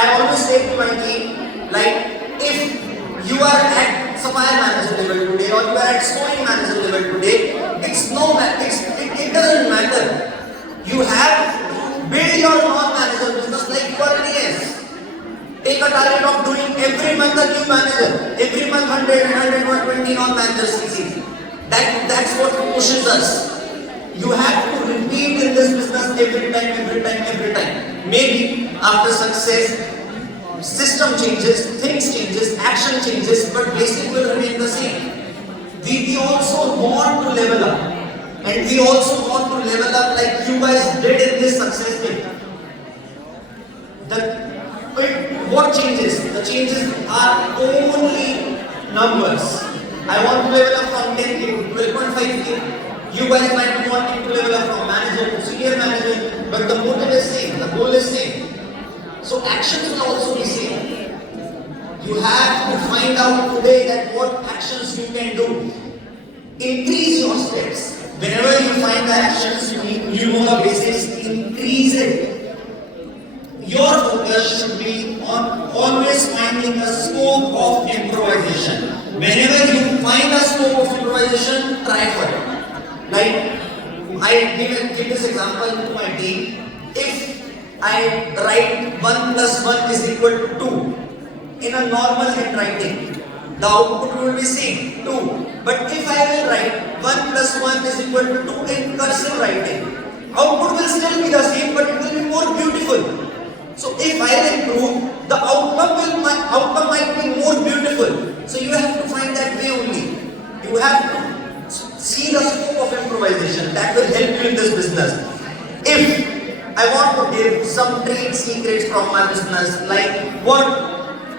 I always say to my team, like, if you are at supplier manager level today or you are at sewing manager level today, it doesn't matter. You have to build your non-manager business like you are an AS. Take a target of doing every month a new manager, every month 100, 100, 120 non-managers CC. That's what pushes us. You have to repeat in this business every time. Maybe after success, system changes, things changes, action changes, but basic will remain the same. We also want to level up, and we also want to level up like you guys did in this success thing. What changes? The changes are only numbers. I want to level up from 10K to 12.5K. You guys might be wanting to level up from manager to senior manager, but the motive is same, the goal is same. So actions will also be same. You have to find out today that what actions you can do. Increase your steps. Whenever you find the actions, you know the basics, increase it. Your focus should be on always finding the scope of improvisation. Whenever you find a scope of improvisation, try for it. Like, I give this example to my team. If I write 1 plus 1 is equal to 2 in a normal handwriting, the output will be same, 2. But if I will write 1 plus 1 is equal to 2 in cursive writing, output will still be the same, but it will be more beautiful. So if I improve, the outcome might be more beautiful. So you have to find that way only. You have to see the scope of improvisation. That will help you in this business. If I want to give some trade secrets from my business, like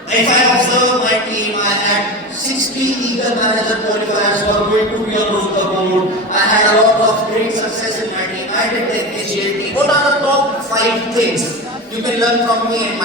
if I observe my team, I had 60 eager manager qualifiers who are going to be on the board. I had a lot of great success in my team. I did the HGLT. What are the top 5 things you can learn from me and my